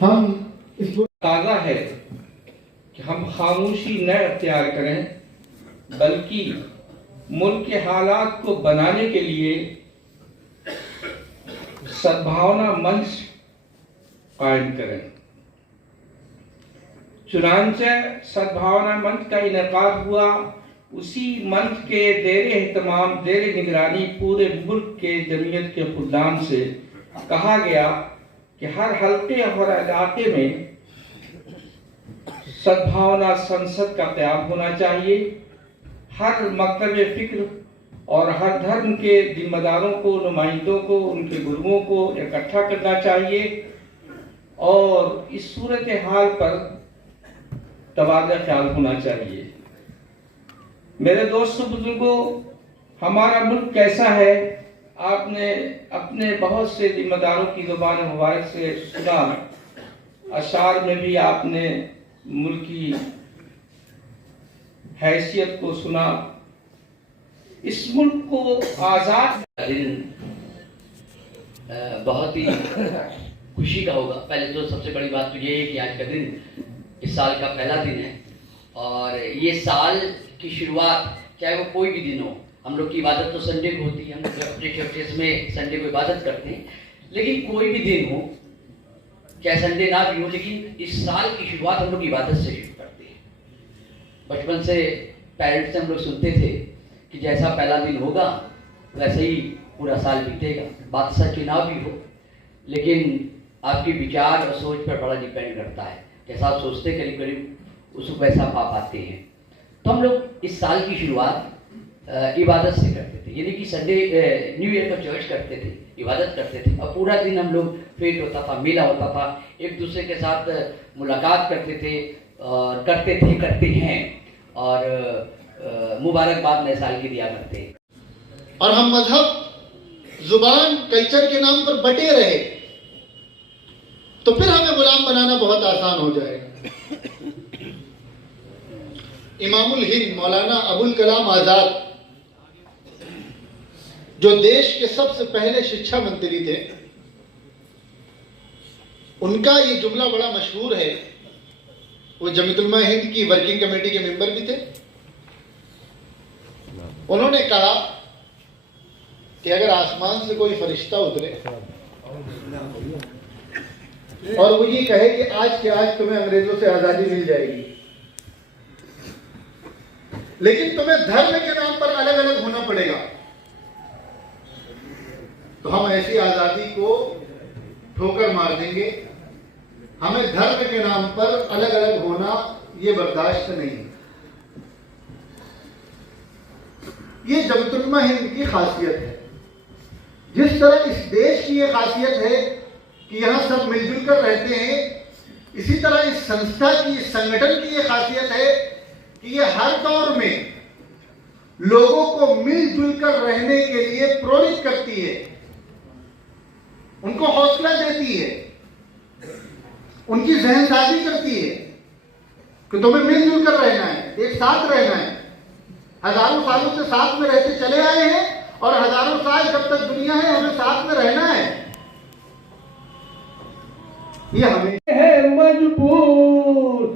हम इस ताज़ा है कि हम खामोशी न अख्तियार करें, बल्कि मुल्क के हालात को बनाने के लिए सद्भावना मंच कायम करें। चुनांचे सद्भावना मंच का इनेकाद हुआ। उसी मंच के ज़ेरे एहतमाम, ज़ेरे निगरानी पूरे मुल्क के जमीयत के खुदाम से कहा गया कि हर हल्के और इलाके में सद्भावना संसद का क़याम होना चाहिए। हर मकतब फ़िक्र और हर धर्म के जिम्मेदारों को, नुमाइंदों को, उनके गुरुओं को इकट्ठा करना चाहिए और इस सूरत हाल पर तबादला ख्याल होना चाहिए। मेरे दोस्तों बुजुर्गों, हमारा मुल्क कैसा है आपने अपने बहुत से जिम्मेदारों की ज़ुबान मुबारक से सुना। अशार में भी आपने मुल्क की हैसियत को सुना। इस मुल्क को आज़ाद दिन बहुत ही खुशी का होगा। पहले तो सबसे बड़ी बात तो ये है कि आज का दिन इस साल का पहला दिन है और ये साल की शुरुआत, चाहे वो कोई भी दिन हो। हम लोग की इबादत तो संडे को होती है, हम लोग अपने चर्चेस में संडे को इबादत करते हैं, लेकिन कोई भी दिन हो, चाहे संडे ना भी हो, लेकिन इस साल की शुरुआत हम लोग इबादत से शुरू करते हैं। बचपन से पेरेंट्स से हम लोग सुनते थे कि जैसा पहला दिन होगा वैसे ही पूरा साल बीतेगा। बात सच ना भी हो, लेकिन आपके विचार और सोच पर बड़ा डिपेंड करता है। जैसा आप सोचते करीब करीब उसको वैसा पा पाते हैं। तो हम लोग इस साल की शुरुआत इबादत से करते थे, यानी कि संडे न्यू ईयर को चर्च करते थे, इबादत करते थे और पूरा दिन हम लोग फेट होता था, मेला होता था, एक दूसरे के साथ मुलाकात करते थे और करते हैं और मुबारकबाद नए साल की दिया करते हैं। और हम मजहब, जुबान, कल्चर के नाम पर बटे रहे तो फिर हमें गुलाम बनाना बहुत आसान हो जाएगा। इमामुल हिंद मौलाना अबुल कलाम आजाद, जो देश के सबसे पहले शिक्षा मंत्री थे, उनका ये जुमला बड़ा मशहूर है। वो जमीयत उलमा हिंद की वर्किंग कमेटी के मेंबर भी थे। उन्होंने कहा कि अगर आसमान से कोई फरिश्ता उतरे और वो ये कहे कि आज के आज तुम्हें अंग्रेजों से आजादी मिल जाएगी, लेकिन तुम्हें धर्म के नाम पर अलग अलग होना पड़ेगा, तो हम ऐसी आजादी को ठोकर मार देंगे। हमें धर्म के नाम पर अलग अलग होना ये बर्दाश्त नहीं। ये जमीयत उलमा हिंद की खासियत है। जिस तरह इस देश की ये खासियत है कि यहां सब मिलजुल कर रहते हैं, इसी तरह इस संस्था की, इस संगठन की ये खासियत है कि ये हर दौर में लोगों को मिलजुल कर रहने के लिए प्रेरित करती है, उनको हौसला देती है, उनकी जहनसाजी करती है कि तुम्हें मिलजुल कर रहना है, एक साथ रहना है। हजारों सालों से साथ में रहते चले आए हैं और हजारों साल जब तक दुनिया है हमें साथ में रहना है। ये हमें है मजबूर,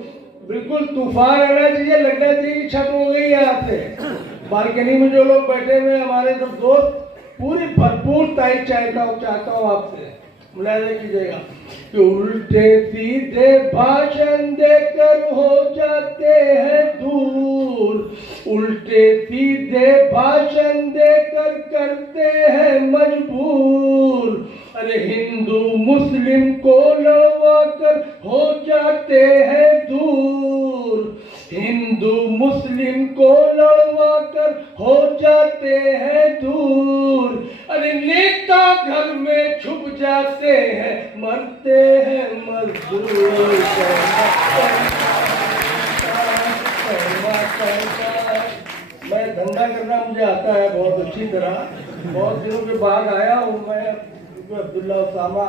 बिल्कुल तूफान आना चाहिए, लगना चाहिए छत हो गई यहाँ से। बालकनी में जो लोग बैठे हुए हमारे सब दोस्त, पूरी भरपूर तारीफ चाहता हूँ आपसे, मुलायजा कीजिएगा कि उल्टे सीधे भाषण देकर हो जाते हैं दूर, उल्टे सीधे भाषण देकर करते हैं मजबूर। अरे हिंदू मुस्लिम को लड़वा कर हो जाते हैं दूर, हिंदू मुस्लिम को लड़वा कर हो जाते हैं दूर। अरे नेता घर में छुप जाते हैं, मरते हैं मजदूर। मैं धंधा करना मुझे आता है बहुत अच्छी तरह। बहुत दिनों के बाद आया हूँ मैं अब्दुल्ला उसामा।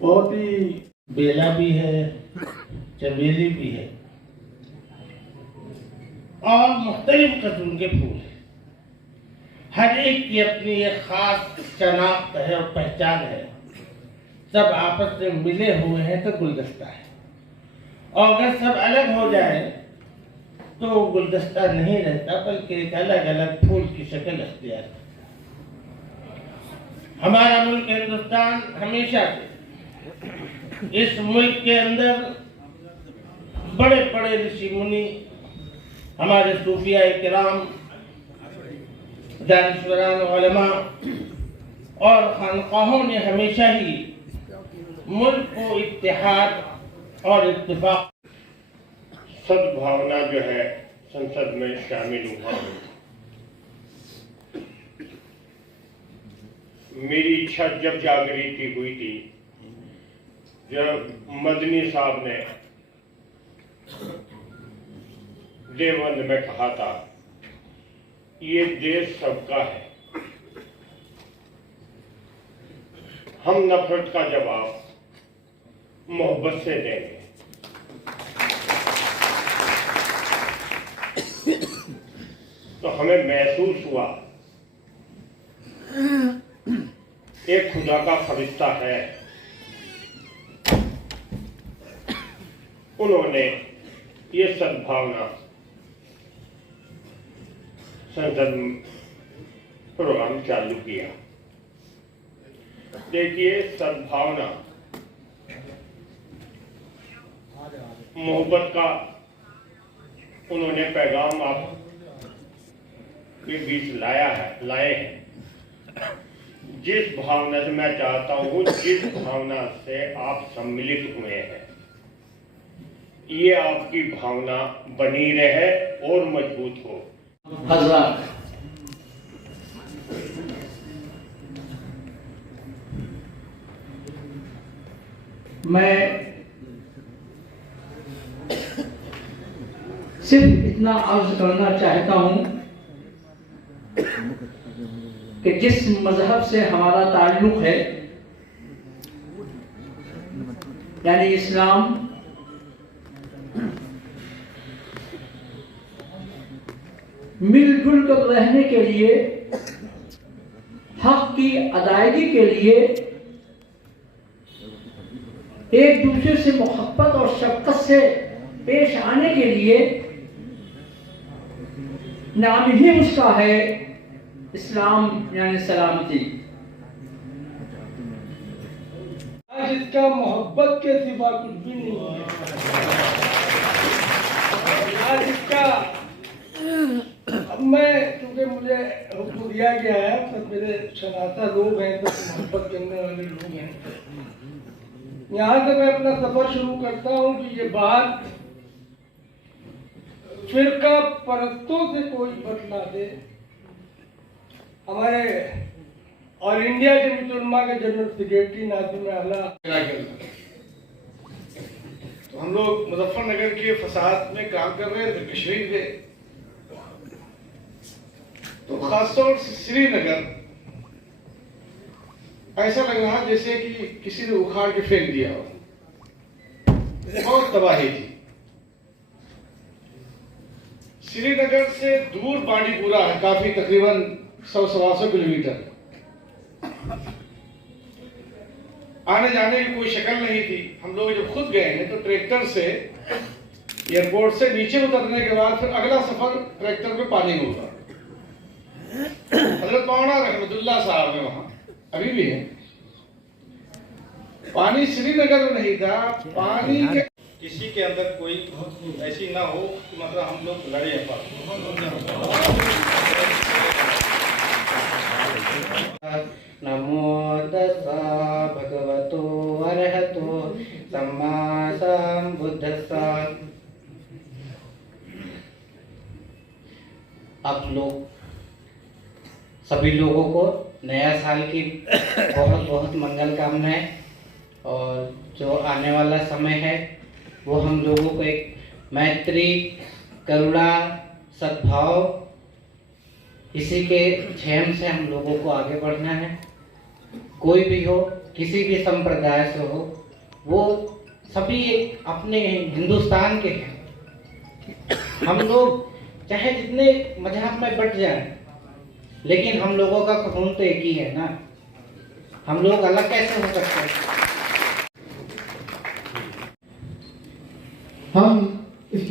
बहुत ही बेला भी है, चमेली भी है और मुख्तलिफ किस्म के फूल हैं। हर एक की अपनी एक खास शनाख्त है और पहचान है। सब आपस में मिले हुए हैं तो गुलदस्ता है, और अगर सब अलग हो जाए तो गुलदस्ता नहीं रहता, बल्कि एक अलग अलग फूल की शक्ल अख्तियार है। हमारा मुल्क हिंदुस्तान हमेशा से इस मुल्क के अंदर बड़े बड़े ऋषि मुनि, हमारे सूफिया किराम, दानिश्वरान उलमा और खानकाहों ने हमेशा ही मुल्क को इत्तेहाद और इत्तेफाक, सद्भावना जो है संसद में शामिल हुआ। मेरी इच्छा जब जागृति हुई थी, जब मदनी साहब ने देवबंद में कहा था ये देश सबका है, हम नफरत का जवाब मोहब्बत से देंगे। तो हमें महसूस हुआ एक खुदा का फरिश्ता है, उन्होंने ये सद्भावना संसद प्रोग्राम चालू किया। देखिए, सद्भावना मोहब्बत का उन्होंने पैगाम आप के बीच लाए हैं। जिस भावना से मैं चाहता हूँ, जिस भावना से आप सम्मिलित हुए हैं, ये आपकी भावना बनी रहे और मजबूत हो। हजरत, मैं सिर्फ इतना अर्ज करना चाहता हूं कि जिस मजहब से हमारा ताल्लुक है, यानी इस्लाम, मिलजुल कर रहने के लिए, हक की अदायगी के लिए, एक दूसरे से मोहब्बत और शफकत से पेश आने के लिए नाम ही उसका है इस्लाम, यानी सलामती। आज इसका मोहब्बत के सिवा कुछ भी नहीं है। आज इसका, अब मैं, क्योंकि मुझे हुक्म दिया गया है, सब मेरे शनासा लोग हैं, तो मोहब्बत करने वाले लोग हैं, यहाँ से मैं अपना सफर शुरू करता हूँ कि ये बात फिरका परस्तों से कोई बतला दे। हमारे और इंडिया जमीयत उलमा के जनरल सेक्रेटरी नाज़िम आला, तो हम लोग मुजफ्फरनगर के फसाद में काम कर रहे थे, कश्मीर के, तो खासतौर से श्रीनगर ऐसा लग रहा जैसे कि किसी ने उखाड़ के फेंक दिया हो। बहुत तबाही थी। श्रीनगर से दूर बांडीपुरा है, काफी, तकरीबन 100-125 किलोमीटर। आने जाने की कोई शक्ल नहीं थी। हम लोग जब खुद गए हैं तो ट्रैक्टर से एयरपोर्ट से नीचे उतरने के बाद फिर अगला सफर ट्रैक्टर में पानी में उतरा। हजरत मौलाना रहमतुल्लाह साहब है वहां, अभी भी है। पानी श्रीनगर में नहीं था, पानी के किसी के अंदर कोई ऐसी ना हो कि मतलब हम लोग लड़े पर। नमो तस्सा भगवतो अरहतो सम्मा सम्बुद्धस्सा। आप लोग सभी लोगों को नया साल की बहुत बहुत मंगल कामनाएं, और जो आने वाला समय है वो हम लोगों को एक मैत्री, करुणा, सद्भाव, इसी के क्षेम से हम लोगों को आगे बढ़ना है। कोई भी हो, किसी भी संप्रदाय से हो, वो सभी एक अपने हिंदुस्तान के हैं। हम लोग चाहे जितने मजहब में बट जाएं, लेकिन हम लोगों का खून तो एक ही है ना। हम लोग अलग कैसे हो सकते हैं? हम इस